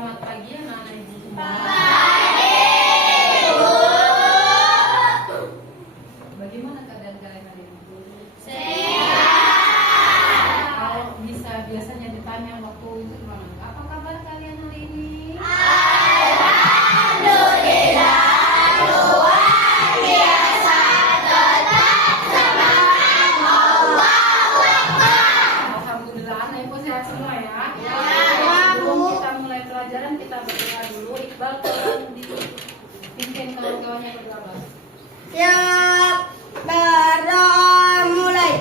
Selamat pagi anak-anak ibu semua. Bagaimana keadaan kalian hari ini? Sehat. Kalau bisa biasanya ditanya waktu itu gimana? Apa kabar kalian hari ini? Alhamdulillah, luar biasa, tetap semangat, Allahu Akbar. Alhamdulillah anak ibu sehat semua ya. Bu. Sebelum kita mulai pelajaran kita berdoa dulu. Iqbal tolong dipimpin kawan-kawannya berdoa. Bang. Siap, berdoa mulai.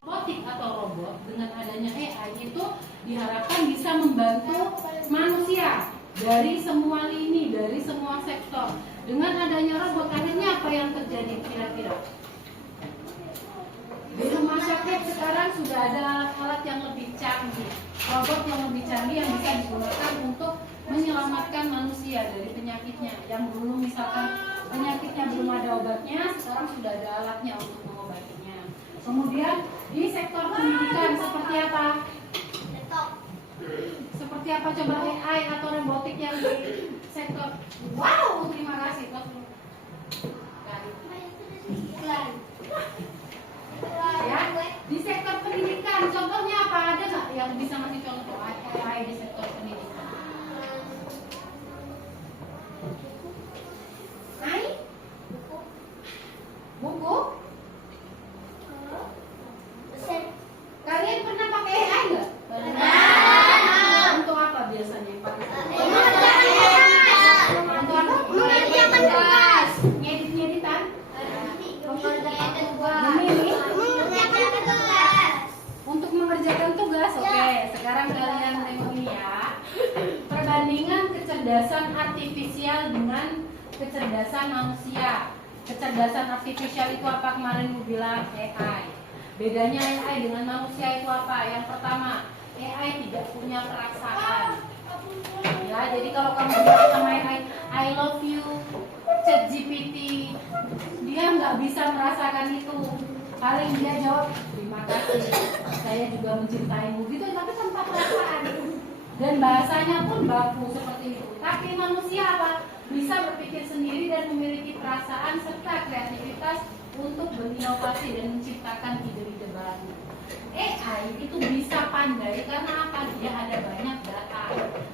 Robotik atau robot dengan adanya AI itu diharapkan bisa membantu manusia dari semua lini, dari semua sektor. Dengan adanya robot akhirnya apa yang terjadi kira-kira? Di rumah sakit sekarang sudah ada alat yang lebih canggih, robot yang lebih canggih yang bisa digunakan untuk menyelamatkan manusia dari penyakitnya. Yang dulu misalkan penyakitnya belum ada obatnya, sekarang sudah ada alatnya untuk mengobatinya. Kemudian di sektor pendidikan seperti apa? Seperti apa coba AI atau robotik yang di sektor? Wow, terima kasih. Ya, di sektor pendidikan contohnya apa, ada nggak yang bisa ngasih contoh AI di sektor pendidikan? AI? Buku? Kalian pernah pakai AI nggak? Pernah. Untuk apa biasanya yang pakai? Untuk apa? Ngedit-ngeditan? Untuk mengerjakan tugas, oke. Sekarang kalian tengok ini ya. Perbandingan kecerdasan artifisial dengan kecerdasan manusia. Kecerdasan artifisial itu apa kemarin Bu bilang? AI. Bedanya AI dengan manusia itu apa? Yang pertama, AI tidak punya perasaan. Ya, jadi kalau kamu bilang sama AI, I love you, ChatGPT, dia nggak bisa merasakan itu. Paling dia jawab, terima kasih, saya juga mencintaimu gitu, tapi tanpa perasaan. Dan bahasanya pun baku seperti itu. Tapi manusia apa? Bisa berpikir sendiri dan memiliki perasaan serta kreativitas untuk berinovasi dan menciptakan ide-ide baru. AI itu bisa pandai karena apa? Dia ada banyak data.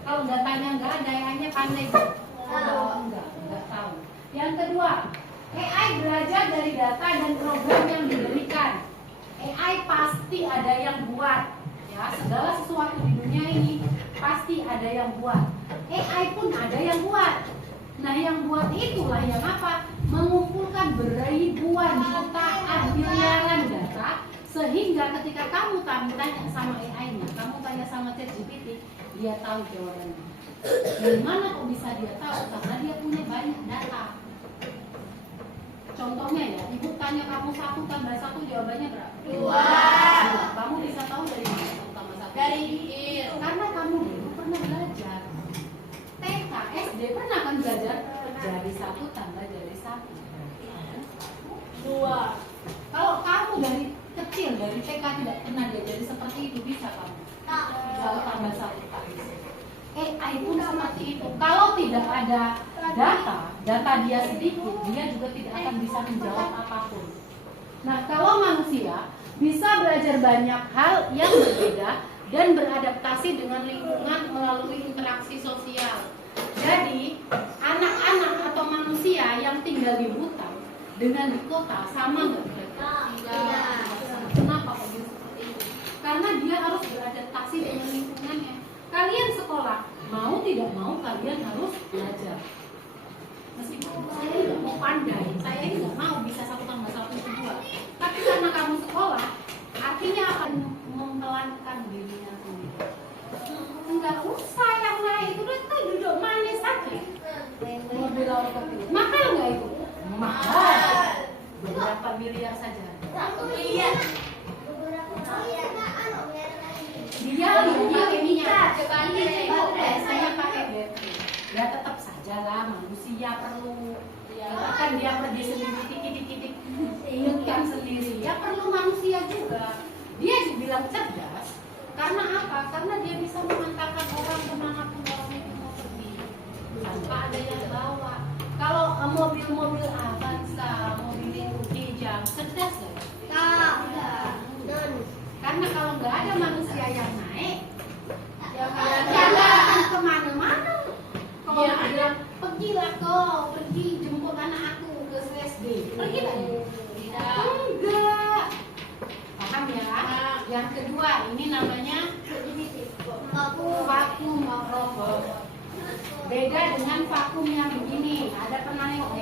Kalau datanya nggak ada, AI-nya pandai enggak tahu. Yang kedua, AI belajar dari data dan program yang diberikan. AI pasti ada yang buat. Ya, segala sesuatu di dunia ini pasti ada yang buat. AI pun ada yang buat. membuat itulah yang apa? Mengumpulkan beribuan, jutaan, miliaran data, sehingga ketika kamu tanya sama AI-nya, kamu tanya sama ChatGPT, dia tahu jawabannya. Dari mana kok bisa dia tahu? Karena dia punya banyak data. Contohnya ya, ibu tanya kamu 1 tambah 1 jawabannya berapa? 2. Kamu bisa tahu dari mana 1 tambah 1? Dari Karena kamu dulu pernah belajar. TK, SD pernah kan belajar? Jadi 1 tambah jadi 1. 2. Kalau kamu dari kecil, dari TK tidak pernah diajari seperti itu, bisa kamu? 1 tambah 1 tak bisa. AI pun seperti itu. Kalau tidak ada data dia sedikit, dia juga tidak akan bisa menjawab apapun. Nah, kalau manusia bisa belajar banyak hal yang berbeda dan beradaptasi dengan lingkungan melalui interaksi sosial. Jadi, anak-anak atau manusia yang tinggal di hutan dengan di kota sama nggak kira-kira? Tidak. Kenapa kok bisa seperti itu? Karena dia harus beradaptasi dengan lingkungannya. Kalian sekolah, mau tidak mau kalian harus belajar. Meskipun saya tidak mau pandai, saya tidak mau bisa 1 tambah 1 itu 2. Tapi karena kamu sekolah, artinya akan mempelankan dirinya sendiri. Enggak usah yang lain, itu tuh duduk manis saja. Mobil auto pilot. Mahal nggak itu? Mahal. Berapa miliar saja. Dia pakai minyak. Saya pakai baterai. Ya tetap saja lah, manusia perlu. Kan dia pergi sendiri, titik-titik ingatkan sendiri. Ya perlu manusia juga. Dia dibilang cerdas. Karena apa? Karena dia bisa mengantarkan orang kemanapun orang itu mau pergi tanpa ada yang bawa. Kalau mobil-mobil Avanza, mobil itu Kijang, cerdas ya? Karena kalau nggak ada manusia yang naik, ya kalian akan kemana-mana. Kalau bilang pergilah kau, pergi jemput anak aku ke SD, pergi tak? Tidak. Enggak. Paham ya? Yang kedua ini namanya vakum robot. Beda dengan vakum yang begini. Ada pernah nengok?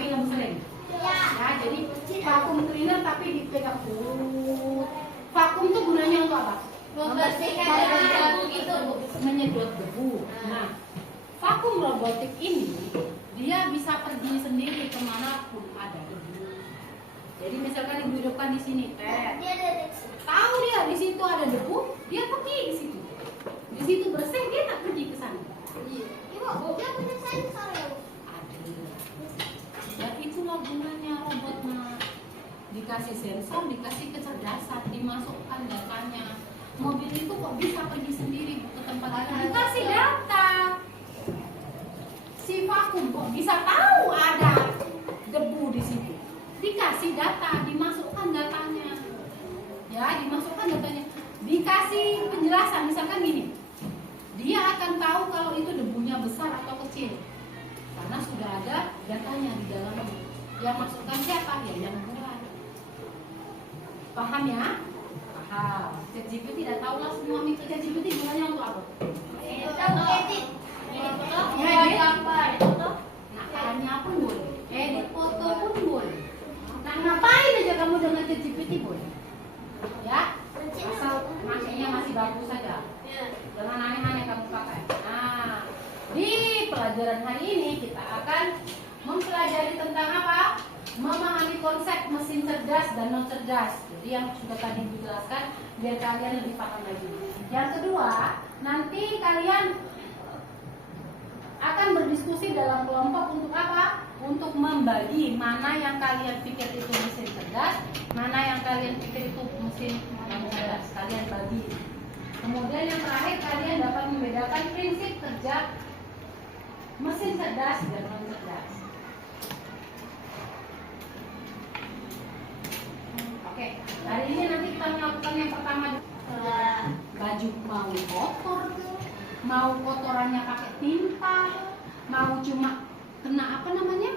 Film sering. Ya, jadi vakum cleaner tapi dipegang. Vakum itu gunanya untuk apa? Membersihkan debu gitu. Menyedot debu. Nah, vakum robotik ini dia bisa pergi sendiri kemanapun ada debu. Jadi misalkan ibu hidupkan di sini, tahu dia di situ ada debu, dia pergi ke situ. Di situ bersih, dia tak pergi ke sana. Ibu, dia punya sensor ya, Bu? Ada. Dan itulah gunanya robot, Mak. Dikasih sensor, dikasih kecerdasan, dimasukkan datanya. Mobil itu kok bisa pergi sendiri ke tempat lain? Dikasih data. Si vakum kok bisa tahu ada debu di situ? Dikasih data, dimasukkan datanya. Ya, dimasukkan datanya. Dikasih penjelasan, misalkan gini. Dia akan tahu kalau itu debunya besar atau kecil. Karena sudah ada datanya di dalamnya. Yang masukkan siapa? Ya yang buat. Paham ya? Paham. ChatGPT tidak tahu lah semua. ChatGPT gunanya untuk apa? Edit. Nah, tanya pun boleh. Edit foto pun boleh. Nah, ngapain aja kamu dengan ChatGPT boleh? Ya? Asal makanya masih bagus saja. Jangan aneh-aneh kamu pakai. Nah, di pelajaran hari ini kita akan mempelajari tentang apa? Memahami konsep mesin cerdas dan non cerdas. Jadi yang sudah tadi dijelaskan biar kalian lebih paham lagi. Yang kedua, nanti kalian akan berdiskusi dalam kelompok untuk apa? Untuk membagi mana yang kalian pikir itu mesin cerdas, mana yang kalian pikir itu mesin non cerdas. Kalian bagi. Kemudian yang terakhir kalian dapat membedakan prinsip kerja mesin cerdas dan non cerdas. Oke, hari ini nanti kita melakukan yang pertama. Baju mau kotor, mau kotorannya pakai tinta, mau cuma kena apa namanya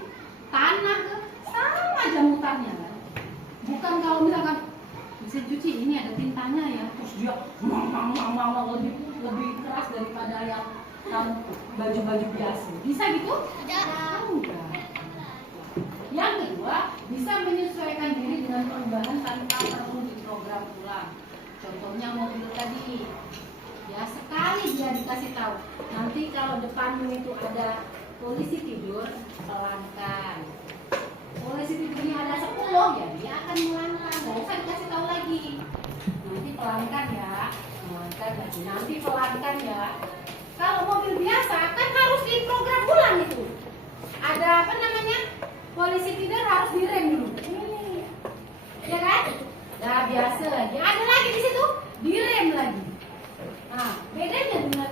tanah, sama aja mutarnya kan. Bukan kalau misalkan mesin cuci ini ada tintanya ya, terus dia lebih keras daripada yang kamu baju-baju biasa. Bisa gitu? Enggak. Yang kedua, bisa menyesuaikan diri dengan perubahan tanpa perlu diprogram ulang. Contohnya mobil tadi. Ya, sekali dia dikasih tahu. Nanti kalau depanmu itu ada polisi tidur, pelankan. Polisi tidurnya ada 10, ya dia akan melangkah. Nggak usah dikasih tahu lagi. Nanti pelankan ya, pelankan lagi. Nanti pelankan ya. Kalau mobil biasa kan harus diprogram ulang itu. Ada apa namanya? Polisi tidur harus direm dulu. Ini, ya kan? Nah biasa lagi. Ada lagi di situ direm lagi. Nah bedanya dengan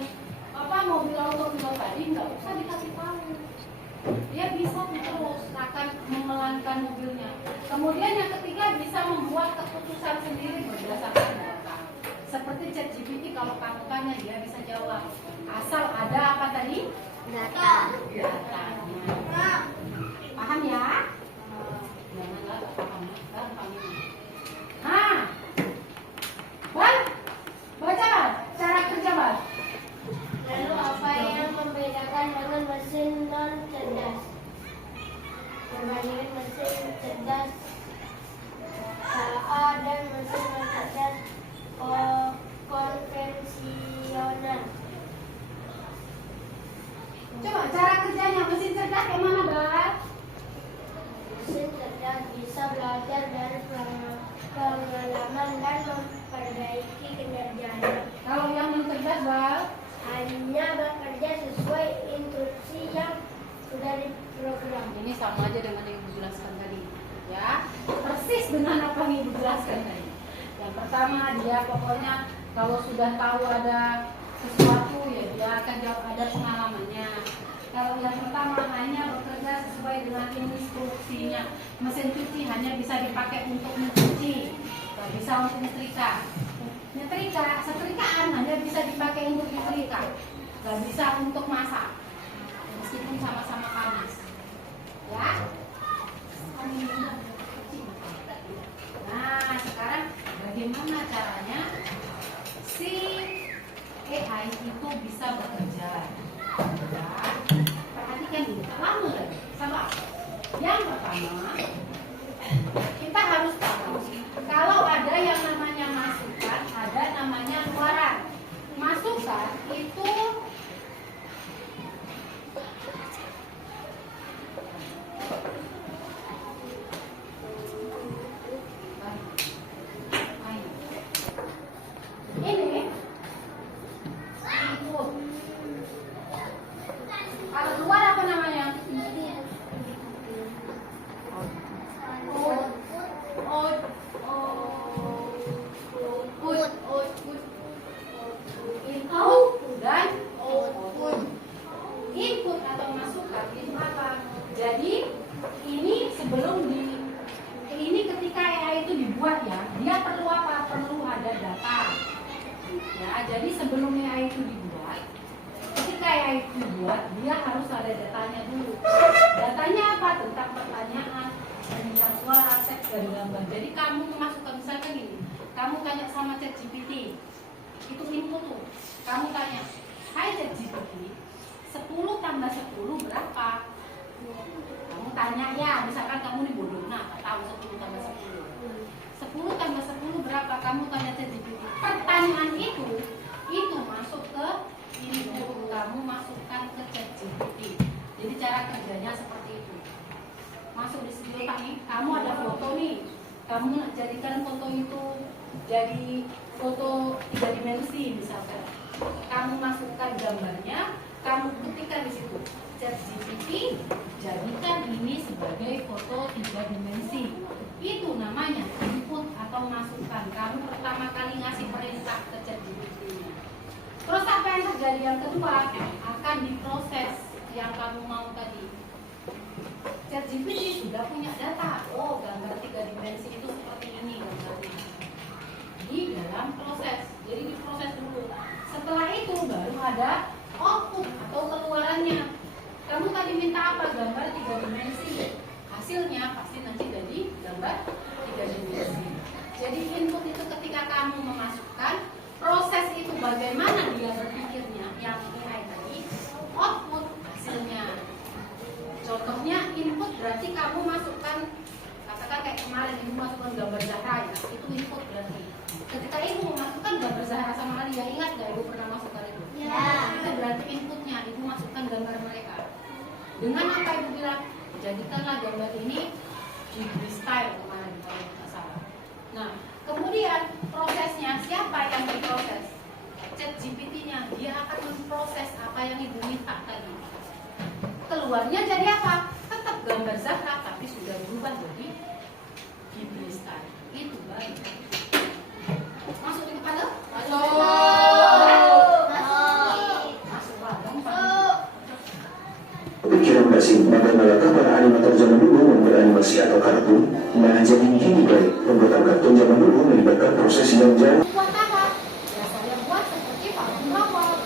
apa mobil auto tadi nggak usah dikasih tahu. Dia bisa terus akan memelankan mobilnya. Kemudian yang ketiga bisa membuat keputusan sendiri berdasarkan data. Seperti ChatGPT kalau kamu tanya dia bisa jawab. Asal ada apa tadi? Data. Datanya. Paham ya? Jangan nggak paham. Gampang ini. Nah, Bal, baca cara kerja Bal. Lalu apa yang membedakan dengan mesin non cerdas? Perbandingan mesin cerdas AA dan mesin non cerdas konvensional. Coba cara kerjanya mesin cerdas yang mana Bal? Mesin cerdas bisa belajar dari pengalaman dan memperbaiki kinerjanya. Kalau yang non cerdas Bal? Hanya bekerja sesuai instruksi yang sudah diprogram. Ini sama aja dengan yang Ibu jelaskan tadi, ya. Persis dengan apa yang Ibu jelaskan tadi. Yang pertama dia pokoknya kalau sudah tahu ada sesuatu ya dia akan jawab ada pengalamannya. Kalau yang pertama hanya bekerja sesuai dengan instruksinya. Mesin cuci hanya bisa dipakai untuk mencuci, nggak bisa untuk nyetrika. Setrikaan hanya bisa dipakai untuk nyetrika, nggak bisa untuk masak. Meskipun sama-sama habis, ya. Nah, sekarang bagaimana caranya si AI itu bisa bekerja? Ya, perhatikan dulu, lama lagi, sabar. Yang pertama, kita harus tahu kalau ada yang namanya masukan, ada namanya keluaran. Masukan itu ini input. Kalau keluar apa namanya? Input dan output. Input atau masukan itu apa? Jadi ini ini ketika AI itu dibuat ya, dia perlu apa? Perlu ada data. Ya, jadi sebelum AI itu dibuat, ketika AI itu dibuat, dia harus ada datanya dulu. Datanya apa? Tentang pertanyaan, tentang suara, teks dan gambar. Jadi kamu memasukkan misalkan ini, kamu tanya sama ChatGPT, itu input tuh. Kamu tanya, hai ChatGPT, 10 tambah 10 berapa? Kamu tanya ya, misalkan kamu nih bodoh, nah tahu 10 tambah 10. 10 tambah 10 berapa? Kamu tanya ChatGPT. Pertanyaan itu masuk ke input, kamu masukkan ke ChatGPT. Jadi cara kerjanya seperti itu. Masuk di sini nih, kamu ada foto nih, kamu jadikan foto itu jadi foto 3 dimensi misalkan. Kamu masukkan gambarnya, kamu ketikkan di situ ChatGPT, jadikan ini sebagai foto 3 dimensi. Itu namanya input atau masukan. Kamu pertama kali ngasih perintah ke ChatGPT-nya. Terus apa yang terjadi? Yang kedua akan diproses yang kamu mau tadi. ChatGPT sudah punya data. Oh, gambar 3 dimensi itu seperti ini gambarnya. Di dalam proses. Jadi diproses dulu. Setelah itu baru ada output atau keluarannya. Kamu tadi minta apa? Gambar 3 dimensi. Hasilnya pasti nanti jadi gambar 3 dimensi. Jadi input itu ketika kamu memasukkan, proses itu bagaimana dia berpikirnya yang AI tadi, kemarin ibu masukkan gambar Zahra ya, itu input berarti. Ketika ibu memasukkan gambar Zahra sama Alia, ingat gak ibu pernah masukkan itu? Ya. Itu berarti inputnya, ibu masukkan gambar mereka. Dengan apa ibu bilang, jadikanlah gambar ini Ghibli style kemarin kalau tidak salah. Nah, kemudian prosesnya siapa yang diproses? ChatGPT-nya, dia akan memproses apa yang ibu minta tadi. Keluarnya jadi apa? Tetap gambar Zahra, tapi sudah berubah jadi Ghibli style. Itu baik. Masukin kepala? Masuk. Masuk gampang. Pikiran Mbak Sim, bagaimanakah para animator zaman dulu membuat animasi atau kartun? Nah, jadi ini baik, pembuatan kartun zaman dulu melibatkan proses yang jauh. Buat apa? Ya saya buat seperti Pak Gunawan.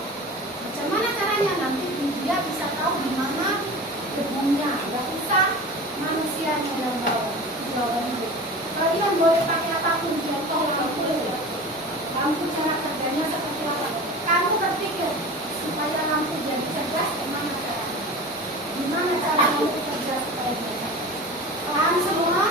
Macam mana caranya nanti dia bisa tahu di mana gedungnya, nggak usah manusianya yang bawa itu. Kalian boleh pakai apapun contoh lampu. Lampu cara kerjanya seperti apa? Kamu berpikir supaya lampu jadi cerdas, gimana caranya? Gimana cara lampu kerja supaya cerdas? Paham semua?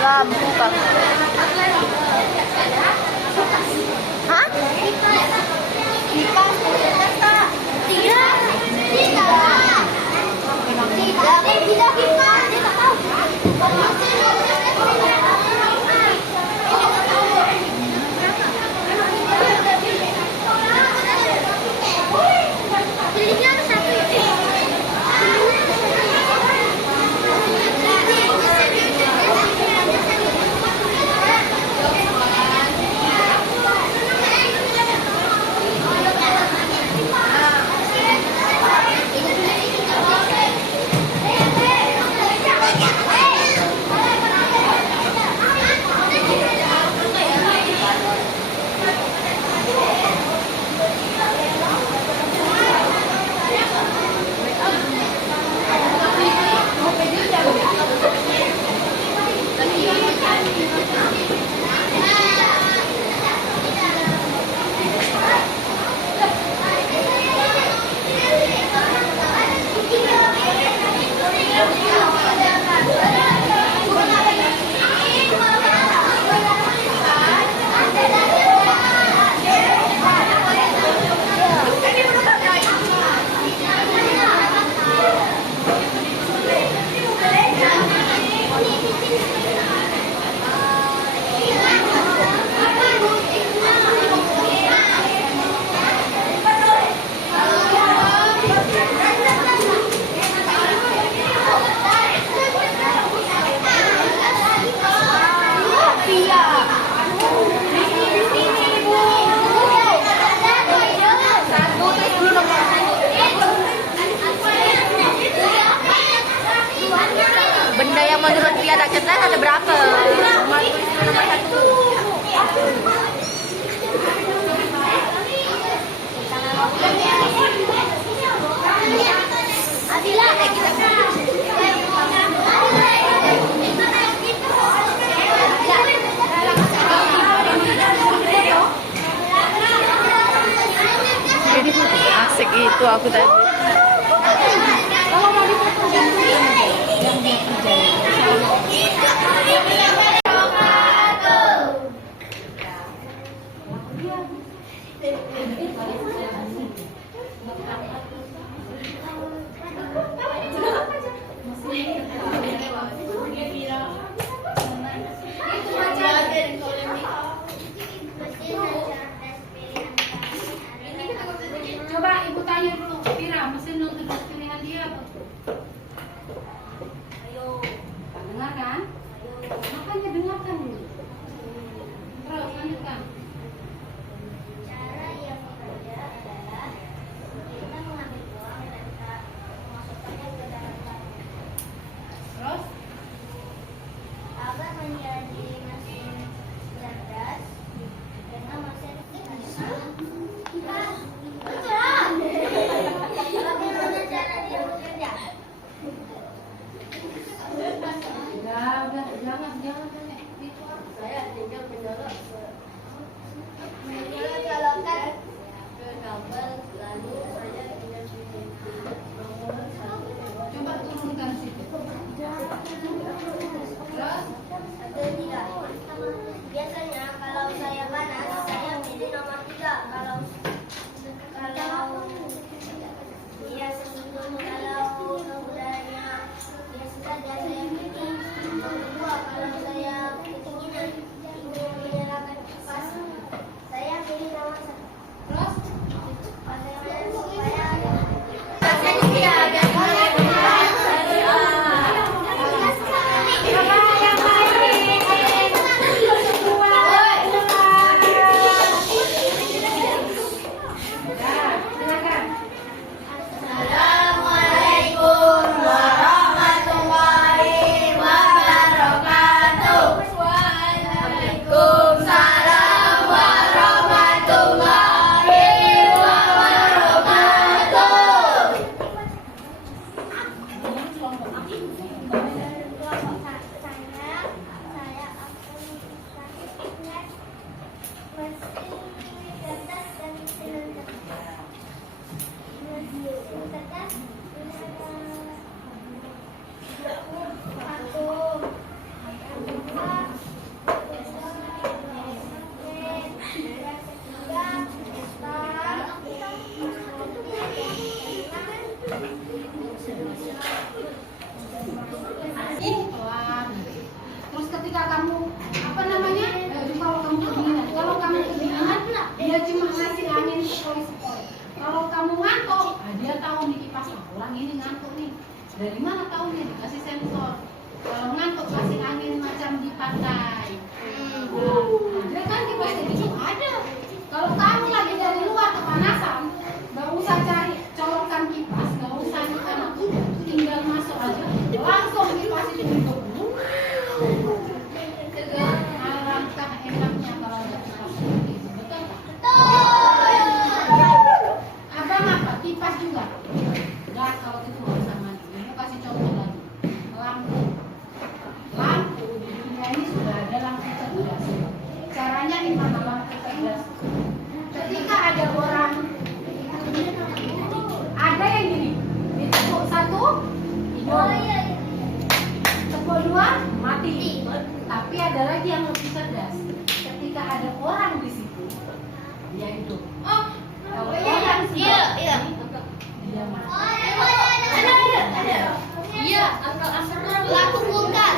Lampu kan? Hah? Kipas, tidak. Tidak. Tidak kipas. Tidak tahu. Belinya ada satu. Benda yang menurut dia tak cerdas ada berapa? Nomor satu. Adila, Asik itu aku tadi. Kalau mau dipotong gantian aja yang dia kerjain. tanya dulu, Kira, mesin notifikasi pilihan dia apa? Ayo. Dengar kan? Makanya dengarkan dulu. Terus lanjutkan. Cara yang bekerja adalah kita mengambil uang dan memasukkannya ke dalam kartu. Terus? Agar menjadi mesin cerdas dengan mesin bagaimana cara dia bekerja? Udah, jangan tanya. Itu apa? Saya tinggal mencolok colokkan ke kabel, lalu saya tinggal pilih nomor 1. Coba turunkan situ. Terus? Atau tidak. Biasanya kalau saya panas, saya pilih nomor 3. Kalau dia sebelum kalau kemudahannya biasa saja saya pilih nomor 2. Kalau saya ingin menyalakan kipas, saya pilih nomor 1. Terus? Assalamualaikum warahmatullahi wabarakatuh. Waalaikumsalam warahmatullahi wabarakatuh. Terus ketika kamu kalau kamu kedinginan dia cuma ngasih angin sepoi-sepoi. Kalau kamu ngantuk, dia tahu nih kipas orang ini ngantuk nih. Dari mana tahu nih? Dikasih sensor. Kalau ngantuk kasih angin macam di pantai. Ada kan kipas itu ada. Kalau kamu lagi dari luar kepanasan, nggak usah cari colokan kipas, nggak usah tinggal masuk aja, langsung kipas itu dibuka. Alangkah enaknya kalau ada kipas seperti itu, betul? Abang apa? Kipas juga? Enggak, kalau itu nggak usah mandi. Mau kasih contoh lagi. Lampu di dunia ini sudah ada lampu cerdas. Caranya gimana lampu cerdas? Ketika ada orang, ada yang gini, ditekuk 1 hidup, tekuk 2 mati. Tapi ada lagi yang lebih cerdas. Ketika ada orang di situ, dia hidup. Kalau orang sudah dia mati. Iya, lampu kulkas.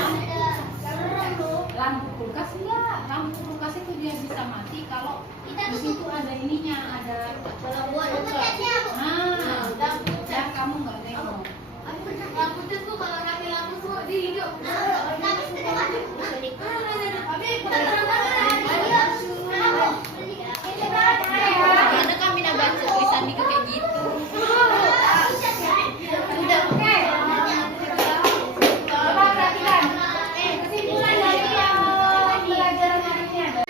Lampu kulkas enggak, lampu kulkas itu dia bisa mati kalau di situ ada ininya, ada ya kamu nggak nengok. Lampu itu kalau rame lampu semua di hidup. Gimana kami nak baca tulisan di kayak gitu? Udah oke. Coba perhatikan. Kesimpulan dari yang pelajaran hari ini ada.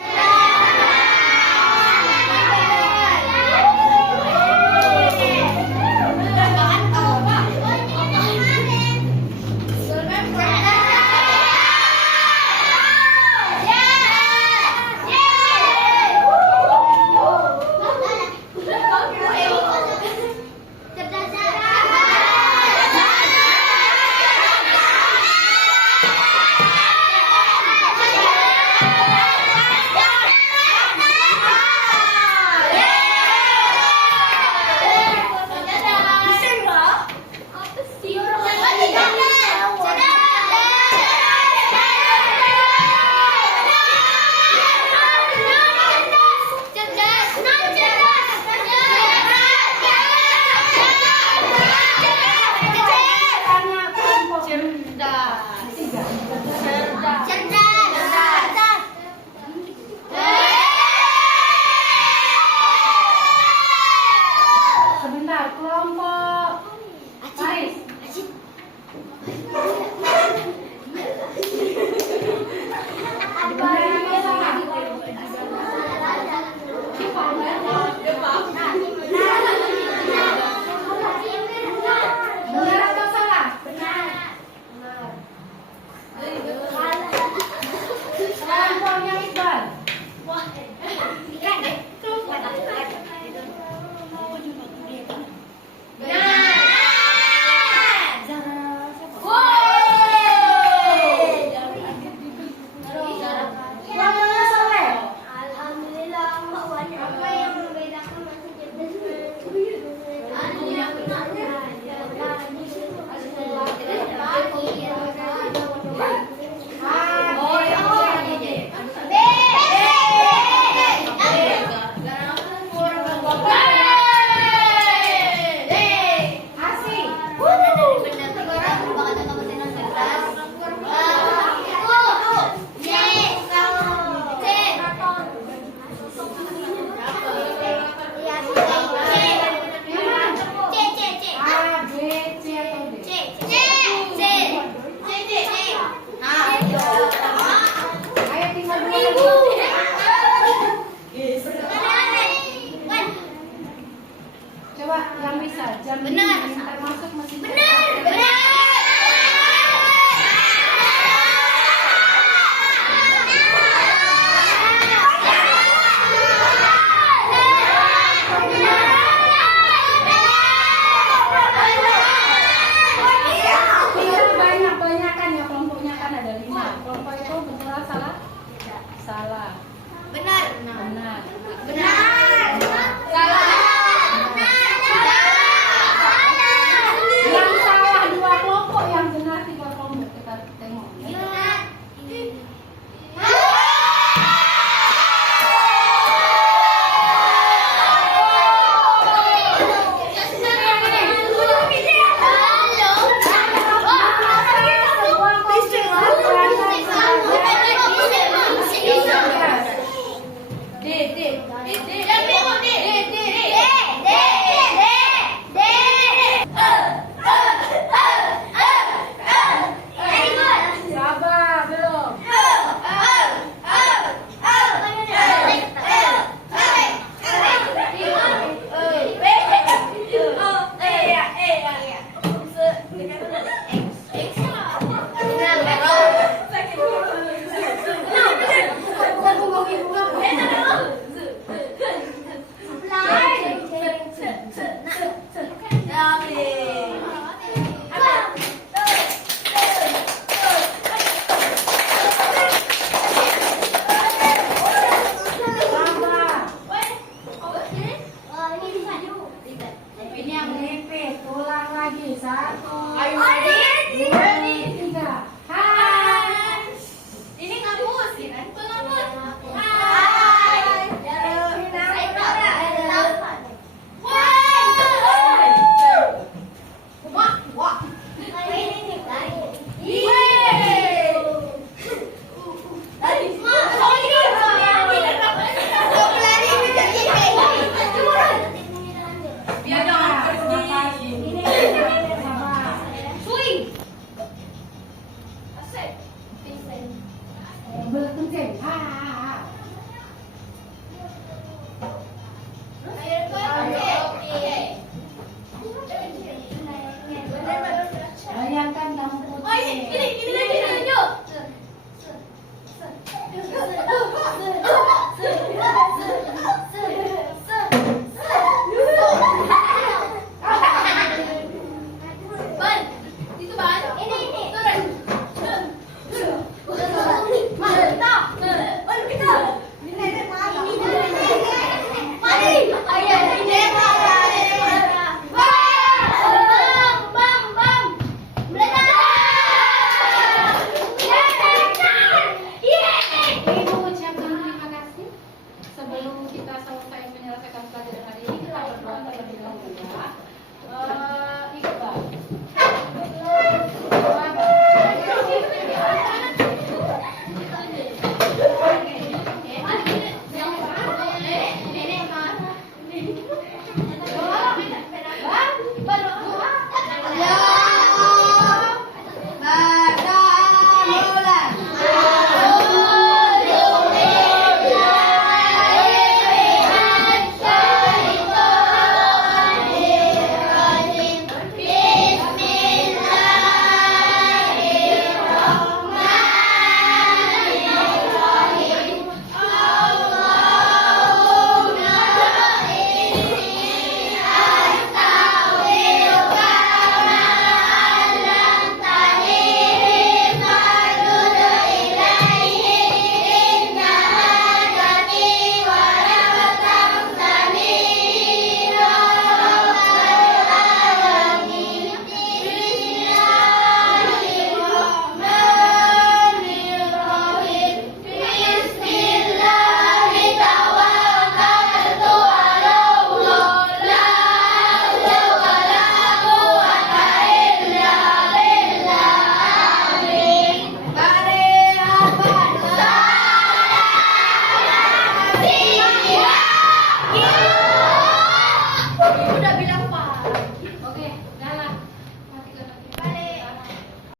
Sebentar, kelompok Paris. Benar atau salah? Benar atau salah? Kelompoknya Iqbal. Kelompoknya Soleh. Alhamdulillah, apa yang membedakan masa cerdas A, B, C atau D? Ayo tinggal dua lagi. Coba yang bisa jam Benar. ini termasuk mesin Benar. Kita banyakan ya, kelompoknya kan ada 5. Kelompok itu betul atau salah? Salah. Benar. Benar. Yang salah 2 kelompok, yang benar 3 kelompok. Kita tengok ya. Sabar, belum. Sabar. Ini yang nipis, ulang lagi. 1, 2, 3. Hai. Ini kampus, kan? Bayangkan kamu putih. Ibu ucapkan terima kasih. Sebelum kita selesai menyelesaikan pelajaran hari ini, kita berdoa terlebih dahulu ya. Iqbal.